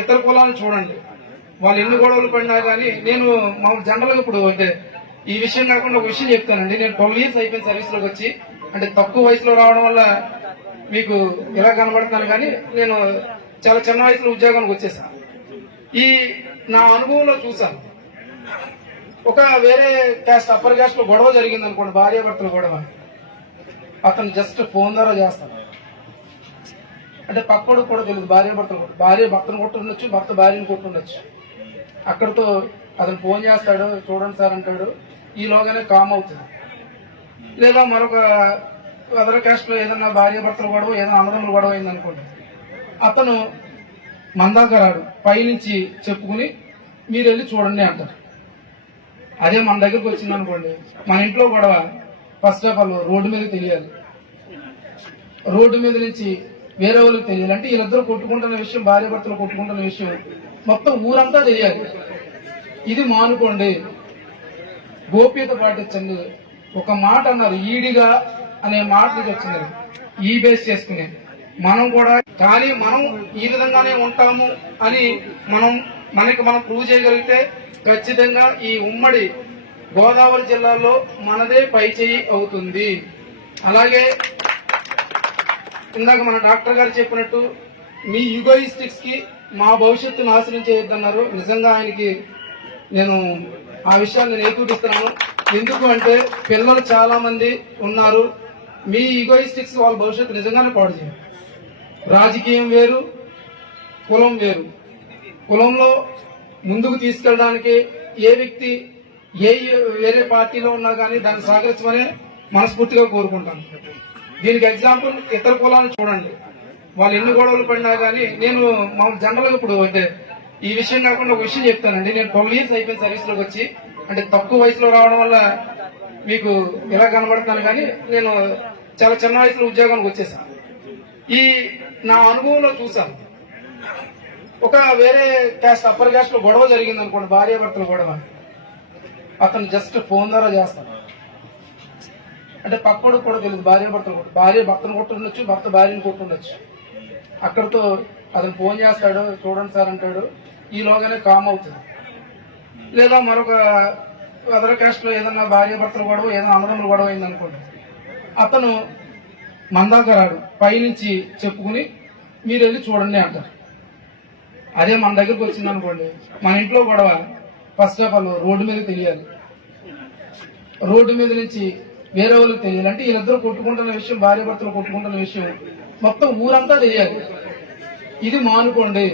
ఇతర కులాలను చూడండి, వాళ్ళు ఎన్ని గొడవలు పడినా కానీ నేను మా జనరల్గా ఇప్పుడు అంటే ఈ విషయం కాకుండా ఒక విషయం చెప్తానండి. నేను 12 years అయిపోయిన సర్వీస్ లోకి వచ్చి, అంటే తక్కువ వయసులో రావడం వల్ల మీకు ఇలా కనబడుతున్నాను, కానీ నేను చాలా చిన్న వయసులో ఉద్యోగానికి వచ్చేసాను. ఈ నా అనుభవంలో చూసాను, ఒక వేరే క్యాస్ట్ అప్పర్ క్యాస్ట్ లో గొడవ జరిగింది అనుకోండి, భార్యాభర్తలు గొడవ, అతను జస్ట్ ఫోన్ ద్వారా చేస్తాను. అంటే పక్కడు కూడా తెలియదు, భార్య భర్తను కొట్టుండొచ్చు, భర్త భార్యను కొట్టుండొచ్చు. అక్కడితో అతను ఫోన్ చేస్తాడు, చూడండి సార్ అంటాడు, ఈలోగానే కామ్ అవుతుంది. లేదా మరొక అదర్ క్యాస్ట్ లో ఏదన్నా భార్యాభర్తలు గొడవ, ఏదైనా అన్నదమ్ములు గొడవ అయింది అనుకోండి, అతను మన దాకా రాడు, పైనుంచి చెప్పుకుని మీరు వెళ్ళి చూడండి అంటారు. అదే మన దగ్గరకు వచ్చింది అనుకోండి, మన ఇంట్లో గొడవ ఫస్ట్ ఆఫ్ ఆల్ రోడ్డు మీద తెలియాలి, రోడ్డు మీద నుంచి వేరే వాళ్ళకి తెలియాలి. అంటే వీళ్ళిద్దరు కొట్టుకుంటున్న విషయం, భార్యాభర్తలు కొట్టుకుంటున్న విషయం మొత్తం ఊరంతా తెలియాలి. ఇది మానుకోండి, గోప్యత పాటించండి. ఒక మాట అన్నారు, ఈడిగా అనే మాట నుంచి వచ్చింది, ఈ బేస్ చేసుకునే మనం కూడా. కానీ మనం ఈ విధంగానే ఉంటాము అని మనకి మనం ప్రూవ్ చేయగలిగితే ఖచ్చితంగా ఈ ఉమ్మడి గోదావరి జిల్లాలో మనదే పై చేయి అవుతుంది. అలాగే ఇందాక మన డాక్టర్ గారు చెప్పినట్టు మీ యుగోయిస్టిక్స్ కి మా భవిష్యత్తు నాశనం చేయొద్దన్నారు. నిజంగా ఆయనకి నేను ఆ విషయాన్ని నేను ఏకూపిస్తున్నాను. ఎందుకు అంటే పిల్లలు చాలా మంది ఉన్నారు, మీ ఈగోయిస్టిక్స్ వాళ్ళ భవిష్యత్తు నిజంగానే పాడు చేయాలి. రాజకీయం వేరు, కులం వేరు. కులంలో ముందుకు తీసుకెళ్ళడానికి ఏ వ్యక్తి వేరే పార్టీలో ఉన్నా కానీ దాన్ని సహకరించమని మనస్ఫూర్తిగా కోరుకుంటాను. దీనికి ఎగ్జాంపుల్ ఇతర కులాలను చూడండి, వాళ్ళు ఎన్ని గొడవలు పడినా కానీ నేను మా జనరల్గా ఇప్పుడు అంటే ఈ విషయం కాకుండా ఒక విషయం చెప్తానండి. నేను 12 years అయిపోయిన సర్వీస్ లోకి వచ్చి, అంటే తక్కువ వయసులో రావడం వల్ల మీకు ఇలా కనబడుతున్నాను, కానీ నేను చాలా చిన్న వయసులో ఉద్యోగానికి వచ్చేసాను. ఈ నా అనుభవంలో చూసాను, ఒక వేరే క్యాస్ట్ అప్పర్ క్యాస్ట్ లో గొడవ జరిగింది అనుకోండి, భార్యాభర్తలు గొడవ, అతను జస్ట్ ఫోన్ ద్వారా చేస్తాను. అంటే పక్కడు కూడా తెలియదు, భార్య భర్తను కొట్టుండొచ్చు, భర్త భార్యను కొట్టుండొచ్చు. అక్కడితో అతను ఫోన్ చేస్తాడు, చూడండి సార్ అంటాడు, ఈలోగానే కామ్ అవుతుంది. లేదా మరొక అదర్ క్యాస్ట్ లో ఏదన్నా భార్యాభర్తలు గొడవ, ఏదైనా అన్నదమ్ములు గొడవ అయింది అనుకోండి, అతను మన దాకా రాడు, పైనుంచి చెప్పుకుని మీరు వెళ్ళి చూడండి అంటారు. అదే మన దగ్గరకు వచ్చింది అనుకోండి, మన ఇంట్లో గొడవ ఫస్ట్ ఆఫ్ ఆల్ రోడ్డు మీద తెలియాలి, రోడ్డు మీద నుంచి వేరే వాళ్ళకి తెలియాలి. అంటే వీళ్ళిద్దరు కొట్టుకుంటున్న విషయం, భార్యాభర్తలు కొట్టుకుంటున్న విషయం మొత్తం ఊరంతా తెలియాలి. ఇది మానుకోండి.